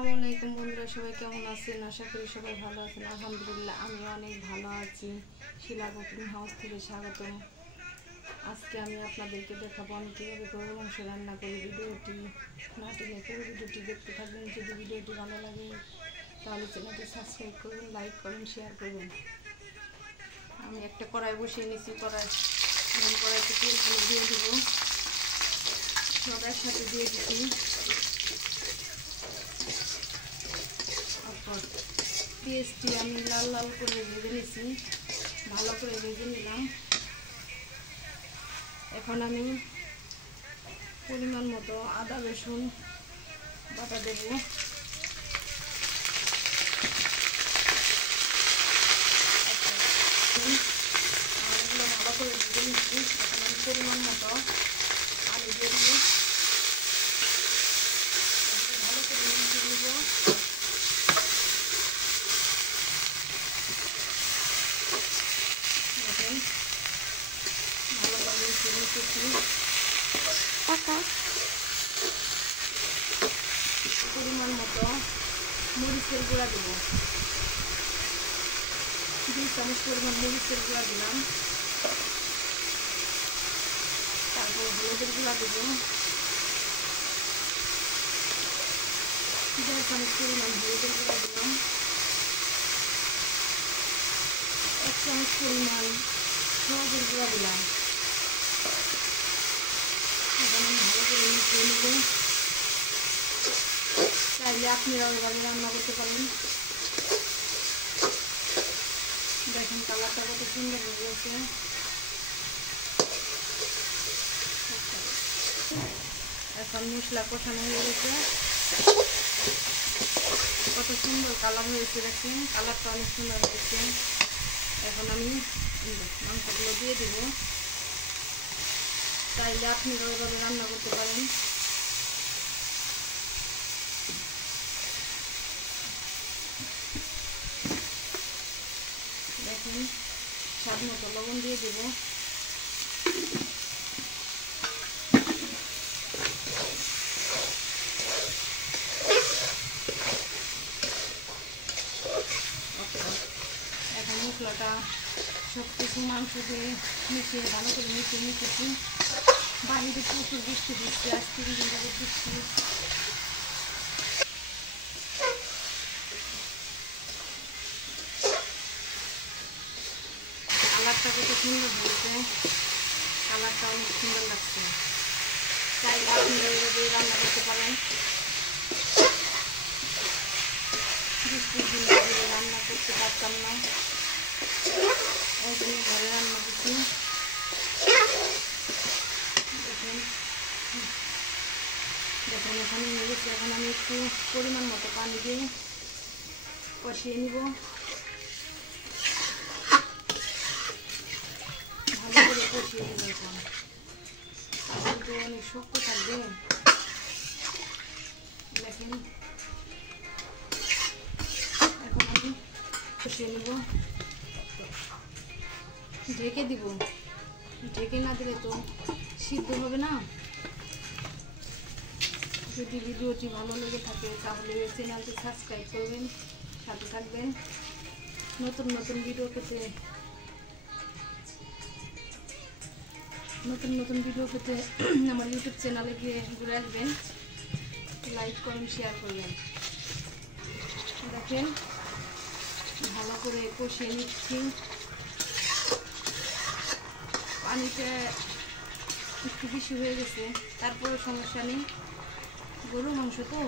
আসসালামু আলাইকুম বন্ধুরা, সবাই কেমন আছেন? আশা করি সবাই ভালো আছেন। আলহামদুলিল্লাহ আমি অনেক ভালো আছি। শিলা কুকিং হাউস থেকে স্বাগতম। আজকে আমি আপনাদেরকে দেখাবো আমি কীভাবে গরুর মাংস রান্না করি। ভিডিওটি না টেনে পুরো ভিডিওটি দেখতে থাকবেন। যদি ভিডিওটি ভালো লাগে তাহলে চ্যানেলটি সাবস্ক্রাইব করবেন, লাইক করবেন, শেয়ার করবেন। আমি একটা কড়াই বসিয়ে নিয়েছি। কড়াইতে তেলগুলো দিয়ে দেবো। সব একসাথে দিয়ে দিচ্ছি। পেঁয়াজটি আমি লাল লাল করে ভেজে নিয়েছি, ভালো করে ভেজে নিলাম। এখন আমি পরিমাণ মতো আদা রসুন বাটা দেব। আলুগুলো ভালো করে ভেজে নিচ্ছি। এখন আমি পরিমাণ মতো আলু দিয়ে দিব। ভালো করে মিশিয়ে নেব। ভালোভাবে মিশিয়ে নিতেছি। পরিমাণ মতো মরিচের গুঁড়া দেব। 2 চামচ পরিমাণ মরিচের গুঁড়া দিলাম। তারপর হলুদের গুঁড়া দেব। 1.5 চামচ পরিমাণ হলুদের গুঁড়া দিলাম। 1 চামচ পরিমাণ সয়াবিন গুঁড়া দিলাম। এখন আমি ভালো করে মিশিয়ে নেব। চাইলে আপনারা ওইভাবে রান্না করতে পারেন। দেখেন কালারটা কত সুন্দর হয়ে গেছে। এখন মশলা কষানো হয়ে গেছে। কত সুন্দর কালার হয়েছে, দেখেন কালারটা অনেক সুন্দর হয়েছে। এখন আমি মাংসগুলো দিয়ে দেব। চাইলে আপনারা ওইভাবে রান্না করতে পারেন। দেখুন স্বাদ মতো লবণ দিয়ে দেব। এখন মশলাটা সব কিছু মাংস দিয়ে মিশিয়ে ভালো করে মিশিয়ে নিতেছি। বাহিরে প্রচুর বৃষ্টি দিচ্ছে, আজ 3 দিন ধরে বৃষ্টি। কালারটা কত সুন্দর হয়েছে, কালারটা অনেক সুন্দর লাগছে। চাইলে আপনারা এইভাবে রান্না করতে পারেন। বৃষ্টির দিন রান্না করতে পারতাম না, ওই জন্য ঘরে রান্না করছি। দেখুন এখানে নিয়ে গেছি। এখন আমি একটু পরিমাণ মতো পানি দিয়ে কষিয়ে নিব। ভালো করে কষিয়ে নেব। এখন কিন্তু অনেক শক্ত থাকবে। দেখেন এখন আমি কষিয়ে নেব। ঢেকে দিব। ঢেকে না দিলে তো সিদ্ধ হবে না। যদি ভিডিওটি ভালো লেগে থাকে তাহলে চ্যানেলটি সাবস্ক্রাইব করবেন, সাথে থাকবেন। নতুন নতুন ভিডিও পেতে আমার ইউটিউব চ্যানেলে গিয়ে ঘুরে আসবেন। লাইক করুন, শেয়ার করবেন। দেখেন ভালো করে কষিয়ে নিচ্ছি। পানিটা একটু বেশি হয়ে গেছে, তারপরে সমস্যা নেই, গরুর মাংস তো।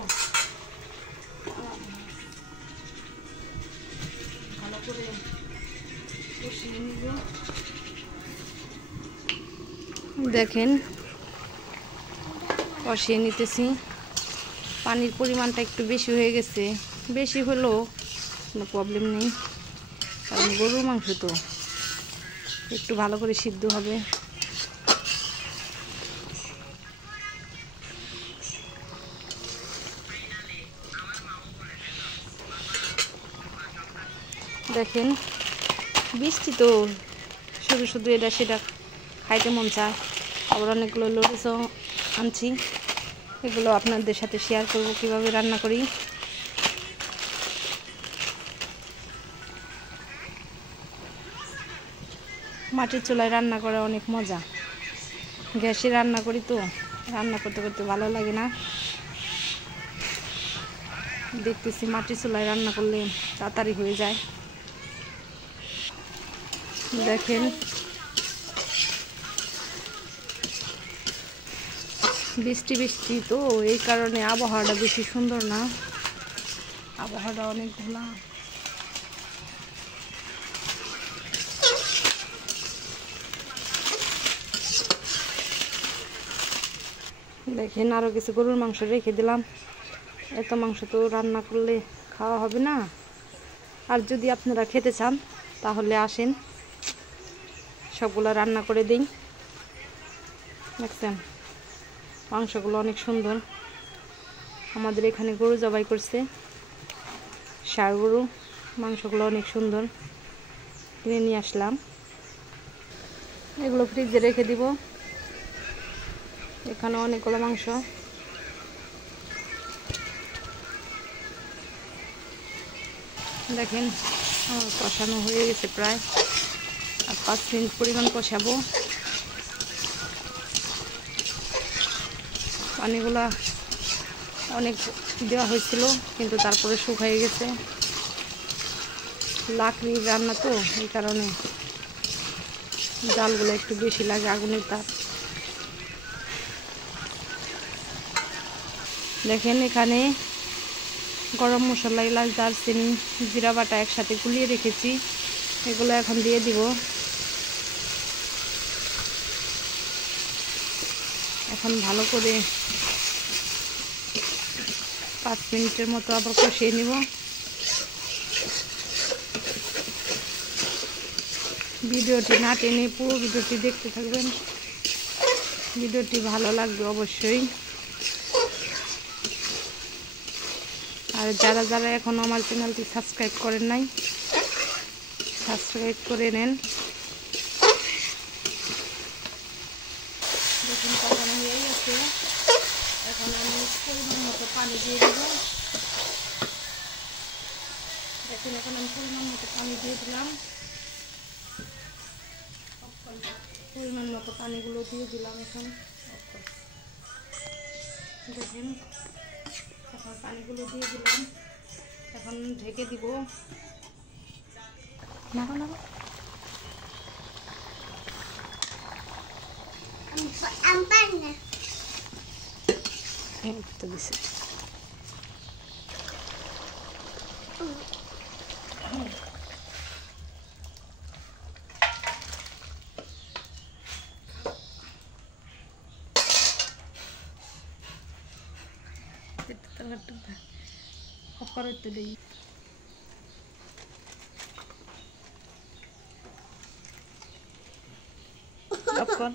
ভালো করে কষিয়ে নিব। দেখেন কষিয়ে নিতেছি। পানির পরিমাণটা একটু বেশি হয়ে গেছে, বেশি হলেও কোনো প্রবলেম নেই, কারণ গরুর মাংস তো একটু ভালো করে সিদ্ধ হবে। দেখেন বৃষ্টি তো, শুধু শুধু এটা সেটা খাইতে মন চায়। আবার অনেকগুলো লরিসও আনছি, এগুলো আপনাদের সাথে শেয়ার করব কিভাবে রান্না করি। মাটির চুলায় রান্না করা অনেক মজা। গ্যাসে রান্না করি তো রান্না করতে করতে ভালো লাগে না। দেখতেছি মাটির চুলায় রান্না করলে তাড়াতাড়ি হয়ে যায়। দেখেন বৃষ্টি বৃষ্টি তো এই কারণে আবহাওয়াটা বেশি সুন্দর না, আবহাওয়াটা অনেক ধুলা। দেখেন আরও কিছু গরুর মাংস রেখে দিলাম। এত মাংস তো রান্না করলে খাওয়া হবে না। আর যদি আপনারা খেতে চান তাহলে আসেন, সবগুলো রান্না করে দিই। দেখছেন মাংসগুলো অনেক সুন্দর। আমাদের এখানে গরু জবাই করছে, ষাঁড় গরু। মাংসগুলো অনেক সুন্দর, কিনে নিয়ে আসলাম। এগুলো ফ্রিজে রেখে দিব। এখানে অনেকগুলো মাংস। দেখেন কষানো হয়ে গেছে প্রায়, আর 5 মিনিট পরিমাণ কষাবো। পানিগুলা অনেক দেওয়া হয়েছিল কিন্তু তারপরে শুকিয়ে গেছে। লাকড়ির রান্না তো এই কারণে জালগুলো একটু বেশি লাগে, আগুনের তাপ। দেখেন এখানে গরম মশলা, এলাচ, দারচিনি, জিরা বাটা একসাথে গুলিয়ে রেখেছি, এগুলো এখন দিয়ে দিব। এখন ভালো করে 5 মিনিটের মতো আবার কষিয়ে নিব। ভিডিওটি না টেনে পুরো ভিডিওটি দেখতে থাকবেন, ভিডিওটি ভালো লাগবে অবশ্যই। আর যারা যারা এখনও আমার চ্যানেলটি সাবস্ক্রাইব করেন নাই, সাবস্ক্রাইব করে নেন। দেখুন কষানো হয়ে গেছে, এখন আমি পরিমাণ মতো পানি দিয়ে দেব। দেখুন এখন আমি পরিমাণ মতো পানি দিয়ে দিলাম। পরিমাণ মতো পানিগুলো দিয়ে দিলাম। এখন দেখেন এখন পানিগুলো দিয়ে দিলাম, এখন ঢেকে দিব। নাড়ো নাড়ো। এই তো দিছে। অপরতে দেই। অপর